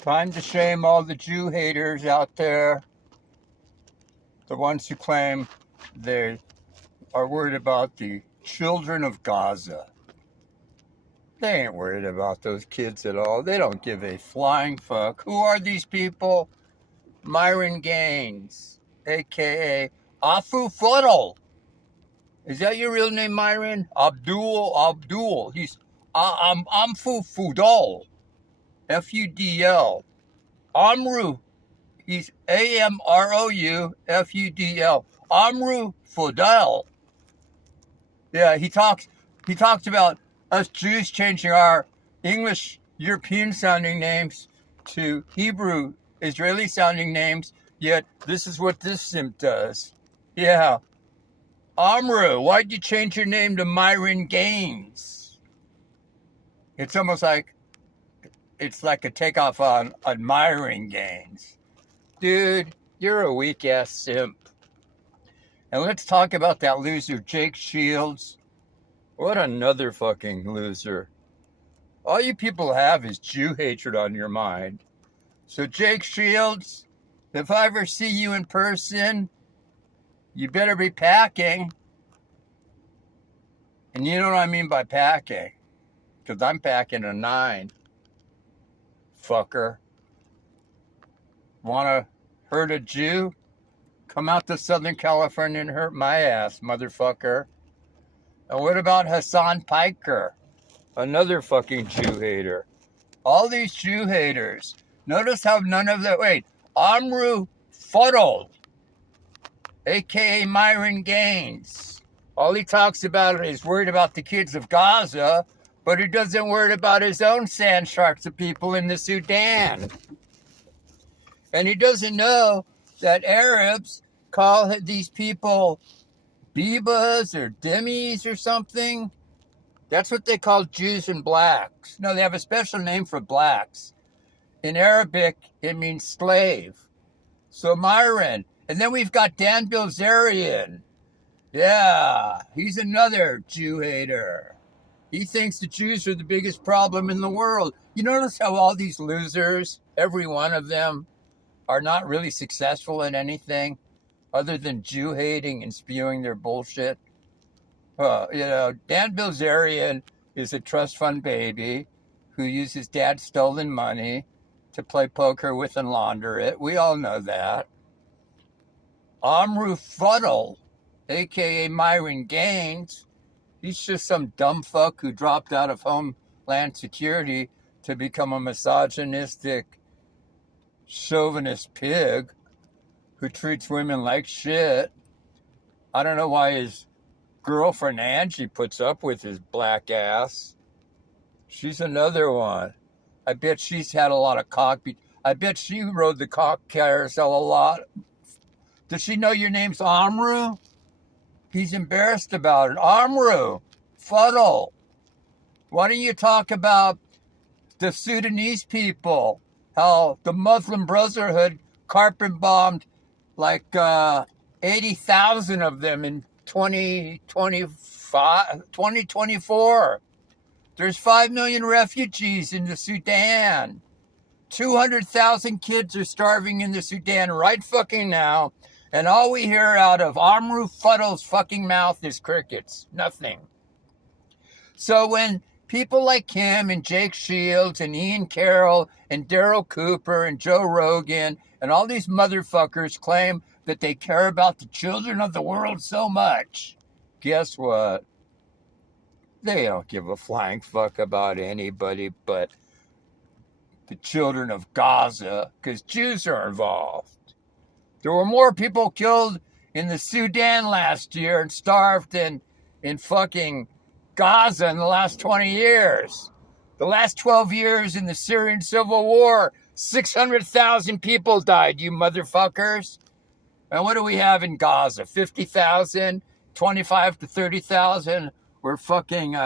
Time to shame all the Jew haters out there. The ones who claim they are worried about the children of Gaza. They ain't worried about those kids at all. They don't give a flying fuck. Who are these people? Myron Gaines, a.k.a. Fudl. Is that your real name, Myron? Abdul. I'm Fudl. F-U-D-L. Amrou. He's A-M-R-O-U F-U-D-L. Amrou Fudl. Yeah, he talks about us Jews changing our English European sounding names to Hebrew Israeli sounding names, yet this is what this simp does. Yeah. Amrou, why'd you change your name to Myron Gaines? It's almost like it's like a takeoff on Myron Gaines. Dude, you're a weak-ass simp. And let's talk about that loser, Jake Shields. What another fucking loser. All you people have is Jew hatred on your mind. So, Jake Shields, if I ever see you in person, you better be packing. And you know what I mean by packing. Because I'm packing a 9. Fucker. Want to hurt a Jew? Come out to Southern California and hurt my ass, motherfucker. And what about Hassan Piker? Another fucking Jew hater. All these Jew haters. Notice how none of them... Wait. Amrou Fudl, a.k.a. Myron Gaines. All he talks about is worried about the kids of Gaza, but he doesn't worry about his own sand sharks of people in the Sudan. And he doesn't know that Arabs call these people Bibas or Demis or something. That's what they call Jews and blacks. No, they have a special name for blacks. In Arabic, it means slave. So Myron. And then we've got Dan Bilzerian. Yeah, he's another Jew hater. He thinks the Jews are the biggest problem in the world. You notice how all these losers, every one of them, are not really successful in anything other than Jew hating and spewing their bullshit? Dan Bilzerian is a trust fund baby who uses dad's stolen money to play poker with and launder it. We all know that. Amrou Fudl, a.k.a. Myron Gaines, he's just some dumb fuck who dropped out of Homeland Security to become a misogynistic, chauvinist pig who treats women like shit. I don't know why his girlfriend Angie puts up with his black ass. She's another one. I bet she's had a lot of cock. I bet she rode the cock carousel a lot. Does she know your name's Amrou? He's embarrassed about it. Amrou Fudl. Why don't you talk about the Sudanese people? How the Muslim Brotherhood carpet bombed like 80,000 of them in 2024. There's 5 million refugees in the Sudan. 200,000 kids are starving in the Sudan right fucking now. And all we hear out of Amrou Fudl's fucking mouth is crickets. Nothing. So when people like him and Jake Shields and Ian Carroll and Daryl Cooper and Joe Rogan and all these motherfuckers claim that they care about the children of the world so much, guess what? They don't give a flying fuck about anybody but the children of Gaza, because Jews are involved. There were more people killed in the Sudan last year and starved in fucking Gaza in the last 20 years. The last 12 years in the Syrian civil war, 600,000 people died, you motherfuckers. And what do we have in Gaza? 50,000, 25 to 30,000 were fucking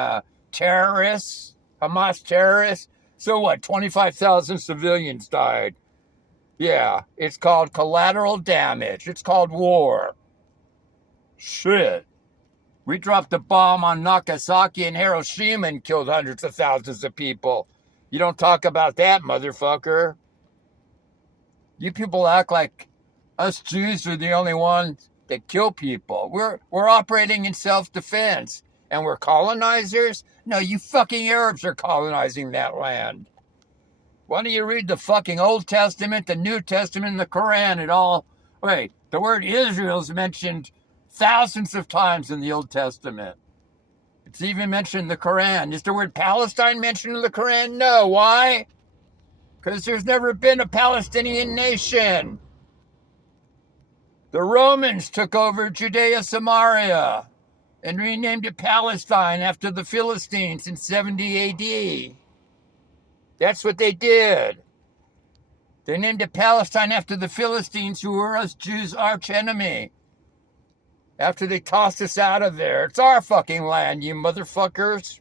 terrorists, Hamas terrorists. So what, 25,000 civilians died. Yeah, it's called collateral damage. It's called war. Shit. We dropped a bomb on Nagasaki and Hiroshima and killed hundreds of thousands of people. You don't talk about that, motherfucker. You people act like us Jews are the only ones that kill people. We're operating in self-defense. And we're colonizers? No, you fucking Arabs are colonizing that land. Why don't you read the fucking Old Testament, the New Testament, and the Quran? The word Israel is mentioned thousands of times in the Old Testament. It's even mentioned in the Quran. Is the word Palestine mentioned in the Quran? No. Why? Because there's never been a Palestinian nation. The Romans took over Judea, Samaria, and renamed it Palestine after the Philistines in 70 AD. That's what they did. They named it Palestine after the Philistines, who were us Jews' arch enemy. After they tossed us out of there. It's our fucking land, you motherfuckers.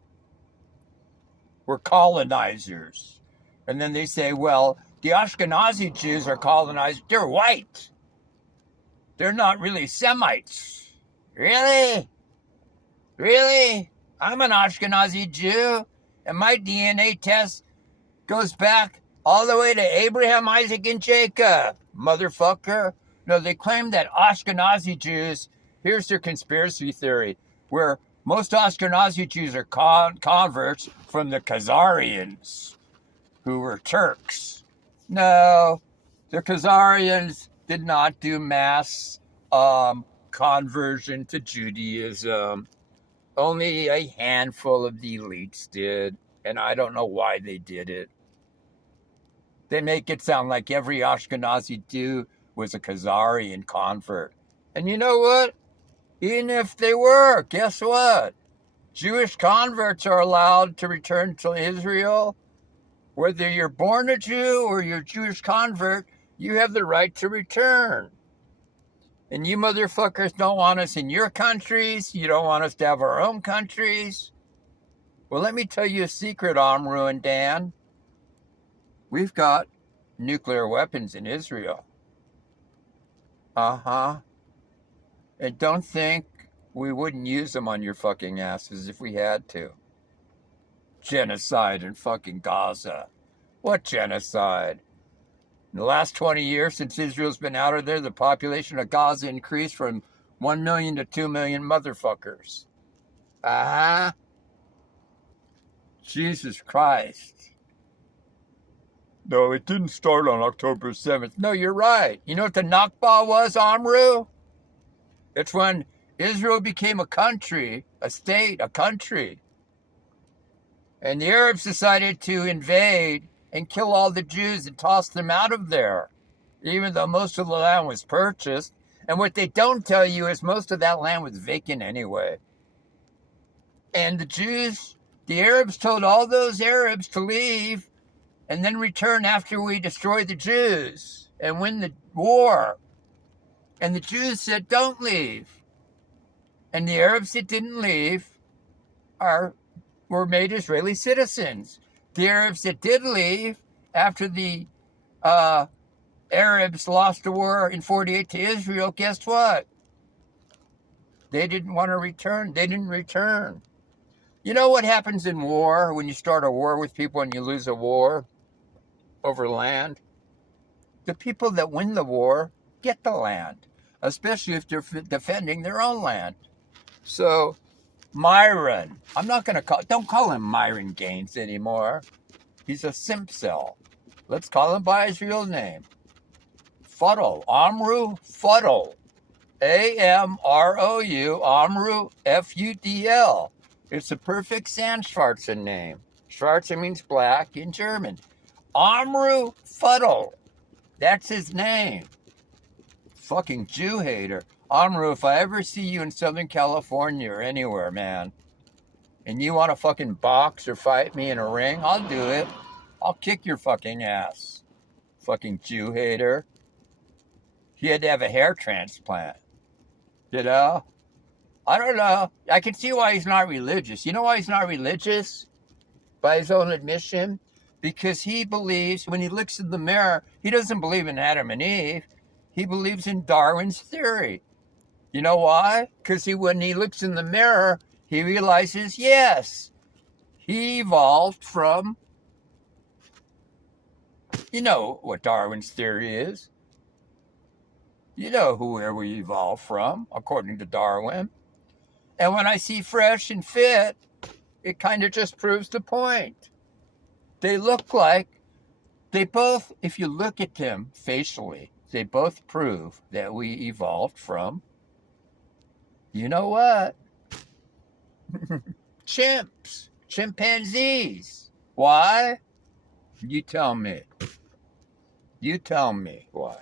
We're colonizers. And then they say, well, the Ashkenazi Jews are colonized. They're white. They're not really Semites. Really? Really? I'm an Ashkenazi Jew, and my DNA test goes back all the way to Abraham, Isaac, and Jacob, motherfucker. No, they claim that Ashkenazi Jews, here's their conspiracy theory, where most Ashkenazi Jews are converts from the Khazarians, who were Turks. No, the Khazarians did not do mass conversion to Judaism. Only a handful of the elites did, and I don't know why they did it. They make it sound like every Ashkenazi Jew was a Khazarian convert. And you know what? Even if they were, guess what? Jewish converts are allowed to return to Israel. Whether you're born a Jew or you're a Jewish convert, you have the right to return. And you motherfuckers don't want us in your countries. You don't want us to have our own countries. Well, let me tell you a secret, Amrou and Dan. We've got nuclear weapons in Israel. And don't think we wouldn't use them on your fucking asses if we had to. Genocide in fucking Gaza. What genocide? In the last 20 years since Israel's been out of there, the population of Gaza increased from 1 million to 2 million motherfuckers. Jesus Christ. No, it didn't start on October 7th. No, you're right. You know what the Nakba was, Amrou? It's when Israel became a country, a state, a country. And the Arabs decided to invade and kill all the Jews and toss them out of there, even though most of the land was purchased. And what they don't tell you is most of that land was vacant anyway. And the Jews, the Arabs told all those Arabs to leave and then return after we destroy the Jews and win the war. And the Jews said, don't leave. And the Arabs that didn't leave were made Israeli citizens. The Arabs that did leave after the Arabs lost the war in 48 to Israel, guess what? They didn't want to return. They didn't return. You know what happens in war when you start a war with people and you lose a war over land? The people that win the war get the land, especially if they're defending their own land. So Myron, don't call him Myron Gaines anymore. He's a simp cell. Let's call him by his real name. Fudl, Amrou Fudl. Amrou, Amrou, Fudl. It's a perfect Sandschwarzen name. Schwarze means black in German. Amrou Fudl. That's his name. Fucking Jew hater. Amrou, if I ever see you in Southern California or anywhere, man, and you want to fucking box or fight me in a ring, I'll do it. I'll kick your fucking ass. Fucking Jew hater. He had to have a hair transplant. You know? I don't know. I can see why he's not religious. You know why he's not religious? By his own admission? Because he believes, when he looks in the mirror, he doesn't believe in Adam and Eve. He believes in Darwin's theory. You know why? Because when he looks in the mirror, he realizes, yes, he evolved from You know what Darwin's theory is. You know where we evolved from, according to Darwin. And when I see fresh and fit, it kind of just proves the point. They look like, they both, if you look at them facially, they both prove that we evolved from, you know what? Chimps, chimpanzees. Why? You tell me. You tell me why.